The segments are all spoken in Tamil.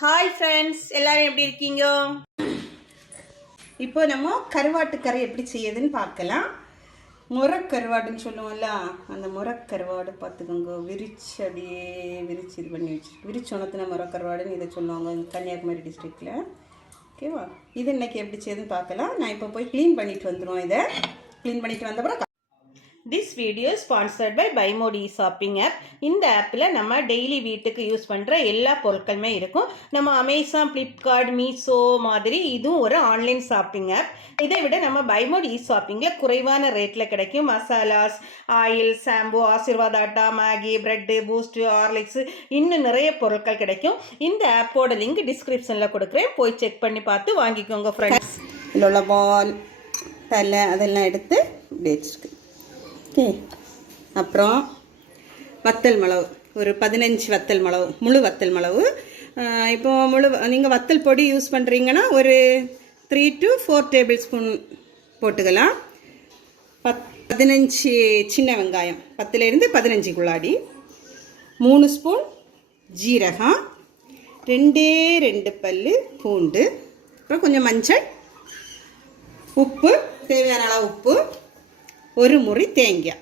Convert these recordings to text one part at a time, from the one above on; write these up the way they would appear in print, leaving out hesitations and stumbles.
ஹாய் ஃப்ரெண்ட்ஸ், எல்லாரும் எப்படி இருக்கீங்க? இப்போ நம்ம கருவாட்டு கறி எப்படி செய்யுதுன்னு பார்க்கலாம். முறக்கருவாடுன்னு சொல்லுவோம்ல, அந்த முறக்கருவாடு பார்த்துக்கோங்க. விரிச்சு அப்படியே விரிச்சு இது பண்ணி விரிச்சு உணர்த்தின முறக்கருவாடுன்னு இதை சொல்லுவாங்க கன்னியாகுமரி டிஸ்ட்ரிக்டில். ஓகேவா? இது இன்னைக்கு எப்படி செய்யுதுன்னு பார்க்கலாம். நான் இப்போ போய் க்ளீன் பண்ணிட்டு வந்துடுவோம். இதை க்ளீன் பண்ணிட்டு வந்தப்பறம் திஸ் வீடியோ ஸ்பான்சர்ட் பை பைமோடி ஷாப்பிங் ஆப். இந்த ஆப்பில் நம்ம டெய்லி வீட்டுக்கு யூஸ் பண்ணுற எல்லா பொருட்களுமே இருக்கும். நம்ம அமேசான், ஃப்ளிப்கார்ட், மீஷோ மாதிரி இதுவும் ஒரு ஆன்லைன் ஷாப்பிங் ஆப். இதை விட நம்ம பைமோடி ஷாப்பிங்கில் குறைவான ரேட்டில் கிடைக்கும். Masalas, oil, shampoo, Aashirvaad atta, Maggi, bread, Boost, Horlicks, இன்னும் நிறைய பொருட்கள் கிடைக்கும். இந்த ஆப்போட லிங்க் டிஸ்கிரிப்ஷனில் கொடுக்குறேன், போய் செக் பண்ணி பார்த்து வாங்கிக்கோங்க ஃப்ரெண்ட்ஸ். இதில் உள்ள பால், தலை அதெல்லாம் எடுத்து இப்படி வச்சுருக்கு. ஓகே, அப்புறம் வத்தல் மிளகு ஒரு 15 வத்தல் மிளகு, முழு வத்தல் மிளகு. இப்போது நீங்கள் வத்தல் பொடி யூஸ் பண்ணுறீங்கன்னா ஒரு 3 to 4 டேபிள் ஸ்பூன் போட்டுக்கலாம். 15 சின்ன வெங்காயம், 10லேருந்து 15 3 ஸ்பூன் ஜீரகம், 2 பல்லு பூண்டு, அப்புறம் கொஞ்சம் மஞ்சள், உப்பு, தேவையான அளவு உப்பு, ஒரு முறி தேங்காய்,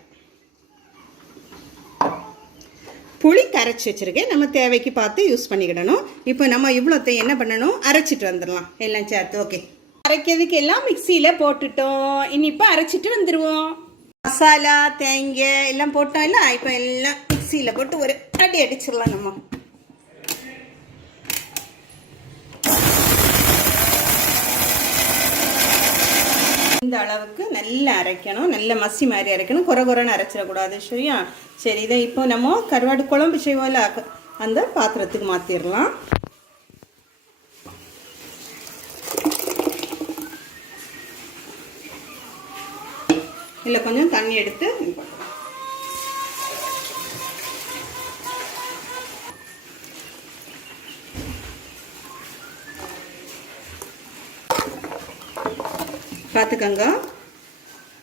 புளி கரைச்சி வச்சுருக்கேன். நம்ம தேவைக்கு பார்த்து யூஸ் பண்ணிக்கிடணும். இப்போ நம்ம இவ்வளோத்தையும் என்ன பண்ணணும், அரைச்சிட்டு வந்துடலாம் எல்லாம் சேர்த்து. ஓகே, அரைக்கிறதுக்கு எல்லாம் மிக்சியில் போட்டுட்டோம். இனிப்போ அரைச்சிட்டு வந்துடுவோம். மசாலா, தேங்காய் எல்லாம் போட்டோம் இல்லை, இப்போ எல்லாம் மிக்சியில் போட்டு ஒரு அடி அடிச்சிடலாம். நம்ம இந்த அளவுக்கு நல்லா அரைக்கணும், நல்ல மசி மாதிரி அரைக்கணும், குறைன்னு அரைச்சிடக்கூடாது. சரியா? சரி, இதை இப்போ நம்ம கருவாடு குழம்பு செய்வோம்ல, அந்த பாத்திரத்துக்கு மாற்றிடலாம். இல்லை கொஞ்சம் தண்ணி எடுத்து பார்த்துக்கங்க,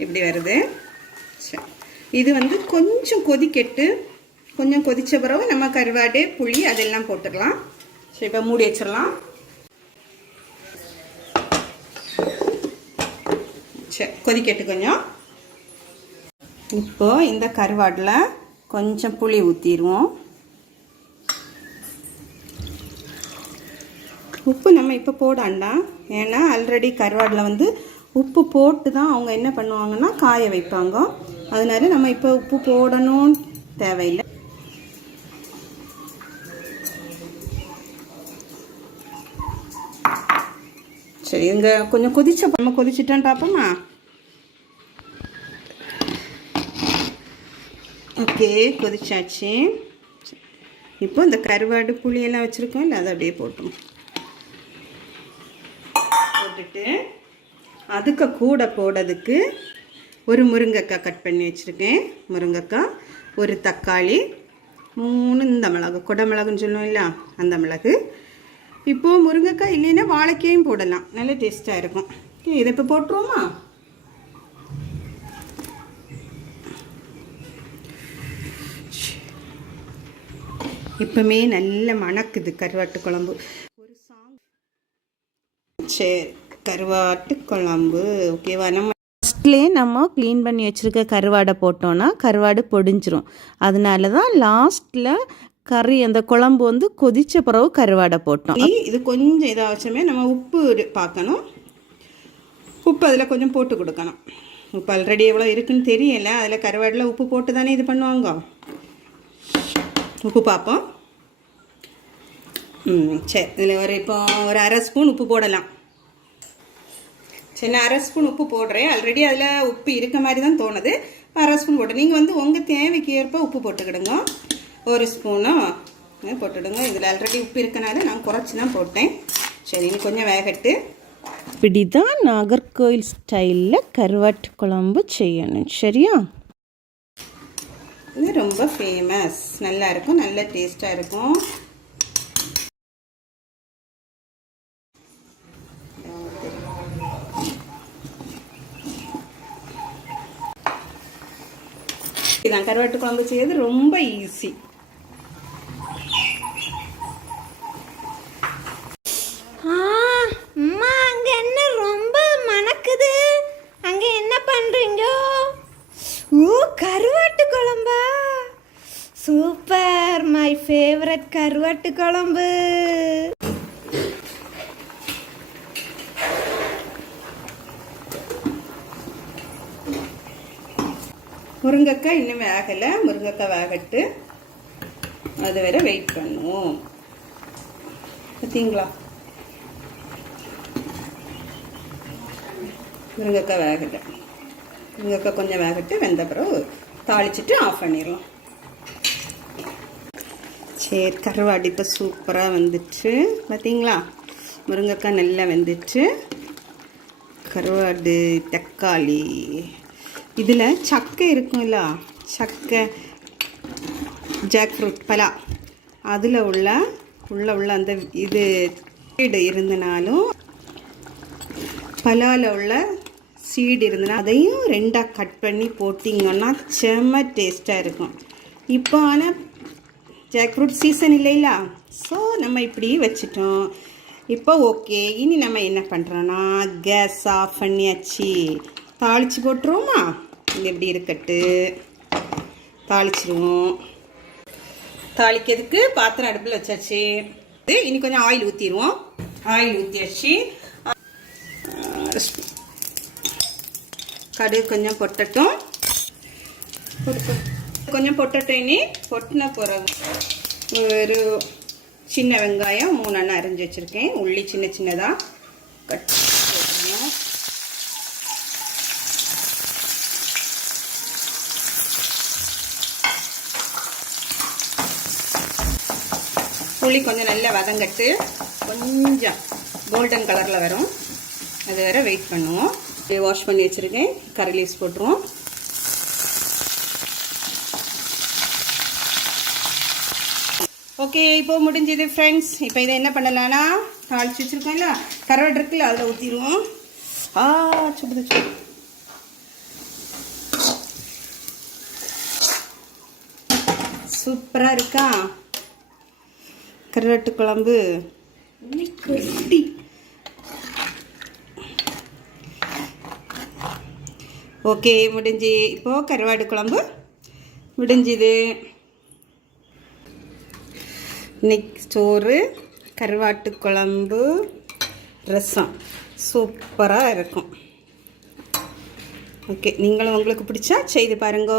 இப்படி வருது. சரி, இது கொஞ்சம் கொதிக்கட்டு, கொஞ்சம் கொதித்த பிறகு நம்ம கருவாடு, புளி அதெல்லாம் போட்டுக்கலாம். சரி, இப்போ மூடி வச்சிடலாம். சரி, கொதிக்கட்டு கொஞ்சம். இப்போ இந்த கருவாடில் கொஞ்சம் புளி ஊற்றிடுவோம். உப்பு நம்ம இப்போ போடாண்டாம், ஏன்னா ஆல்ரெடி கருவாடில் உப்பு போட்டு தான் அவங்க என்ன பண்ணுவாங்கன்னா காய வைப்பாங்க. அதனால நம்ம இப்போ உப்பு போடணும் தேவையில்லை. சரி, இங்கே கொஞ்சம் நம்ம கொதிச்சிட்டோன்னு பார்ப்போமா? ஓகே, கொதிச்சாச்சு. இப்போ இந்த கருவாடு புளியெல்லாம் வச்சுருக்கோம் இல்லை, அதை அப்படியே போட்டுட்டு அதுக்கு கூட போடுறதுக்கு ஒரு முருங்கைக்காய் கட் பண்ணி வச்சுருக்கேன். முருங்கைக்காய், ஒரு தக்காளி, 3 இந்த மிளகு, கொடை மிளகுன்னு சொல்லுவோம் இல்லை, அந்த மிளகு. இப்போது முருங்கைக்காய் இல்லைன்னா வாழைக்காயும் போடலாம், நல்ல டேஸ்ட்டாக இருக்கும். இதை இப்போ போட்டுருவோமா? இப்போமே நல்ல மணக்குது கருவாட்டு குழம்பு. ஒரு சரி, கருவாட்டு குழம்பு ஓகேவா? நம்ம க்ளீன் பண்ணி வச்சுருக்க கருவாடை போட்டோன்னா கருவாடு பொடிஞ்சிரும். அதனால தான் லாஸ்ட்டில் கறி அந்த குழம்பு கொதித்த பிறகு கருவாடை போட்டோம். இது கொஞ்சம் இதாகச்சுமே நம்ம உப்பு பார்க்கணும். உப்பு அதில் கொஞ்சம் போட்டு கொடுக்கணும். உப்பு ஆல்ரெடி எவ்வளோ இருக்குன்னு தெரியல, அதில் கருவாடில் உப்பு போட்டு தானே இது பண்ணுவாங்க. உப்பு பார்ப்போம். சரி, இதில் இப்போ ஒரு 1/2 ஸ்பூன் உப்பு போடலாம். சரி, நான் 1/2 ஸ்பூன் உப்பு போடுறேன். ஆல்ரெடி அதில் உப்பு இருக்க மாதிரி தான் தோணுது. 1/2 ஸ்பூன் போட்டு நீங்கள் உங்கள் தேவைக்கு ஏற்ப உப்பு போட்டுக்கிடுங்க. 1 ஸ்பூனும் போட்டுடுங்க. இதில் ஆல்ரெடி உப்பு இருக்கனால நான் குறைச்சி தான் போட்டேன். சரி, இன்னும் கொஞ்சம் வேகட்டு. இப்படி தான் நாகர்கோவில் ஸ்டைலில் கருவாட்டு குழம்பு செய்யணும். சரியா? இது ரொம்ப ஃபேமஸ், நல்லா இருக்கும், நல்ல டேஸ்ட்டாக இருக்கும். இதான் கருவாட்டு குழம்பு செய்யறது ரொம்ப ஈஸி. கருவாட்டு குழம்பு. முருங்கைக்காய் இன்னும் வேகலை. முருங்கைக்காய் வேகட்டு, அது வரை வெயிட் பண்ணுவோம். பார்த்தீங்களா, முருங்கைக்காய் வேகலை. முருங்கைக்காய் கொஞ்சம் வேகட்டு, வெந்த பிறகு தாளிச்சிட்டு ஆஃப் பண்ணிடலாம். சரி, கருவாடு இப்போ சூப்பராக வந்துச்சு. பார்த்தீங்களா, முருங்கைக்காய் நல்லா வெந்துச்சு. கருவாடு, தக்காளி, இதில் சக்கை இருக்கும்ல, சக்கை, ஜாக் ஃப்ரூட், பலா, அதில் உள்ள அந்த இது சீடு இருந்தனாலும், பலாவில் உள்ள சீடு இருந்தனா அதையும் ரெண்டாக கட் பண்ணி போட்டிங்கன்னா செம்ம டேஸ்ட்டாக இருக்கும். இப்போ ஆனால் ஜாக் ஃப்ரூட் சீசன் இல்லைங்களா, ஸோ நம்ம இப்படி வச்சிட்டோம். இப்போ ஓகே, இனி நம்ம என்ன பண்ணுறோன்னா கேஸ் ஆஃப் பண்ணியாச்சு. தாளித்து போட்டுருவோமா? இது எப்படி இருக்கட்டு, தாளிச்சிடுவோம். தாளிக்கிறதுக்கு பாத்திரம் அடுப்பில் வச்சாச்சு. இனி கொஞ்சம் ஆயில் ஊற்றிடுவோம். ஆயில் ஊற்றியாச்சு. கடுகு கொஞ்சம் பொட்டட்டும். கொஞ்சம் பொட்டட்டும். இனி பொட்டின பிறகு ஒரு சின்ன வெங்காயம் 3 எண்ணெய் அரிஞ்சு வச்சுருக்கேன். உள்ளி சின்ன சின்னதாக கட் போட்டுருவோம். புளி கொஞ்சம் நல்லா வதங்கட்டு கொஞ்சம் கோல்டன் கலரில் வரும், அது வரை வெயிட் பண்ணுவோம். வாஷ் பண்ணி வச்சுருக்கேன். கறி லீவ்ஸ் போட்டுருவோம். ஓகே, இப்போ முடிஞ்சது ஃப்ரெண்ட்ஸ். இப்போ இதை என்ன பண்ணலான்னா, தாளிச்சு வச்சுருக்கோம்ல கருவாடு இருக்குல்ல, அதில் ஊற்றிடுவோம். சுடுது சுடு. சூப்பராக இருக்கா கருவாட்டு குழம்பு. ஓகே, முடிஞ்சு. இப்போது கருவாடு குழம்பு முடிஞ்சுது. இன்னைக்கு சோறு, கருவாட்டு குழம்பு, ரசம் சூப்பராக இருக்கும். ஓகே, நீங்களும் உங்களுக்கு பிடிச்சா செய்து பாருங்க.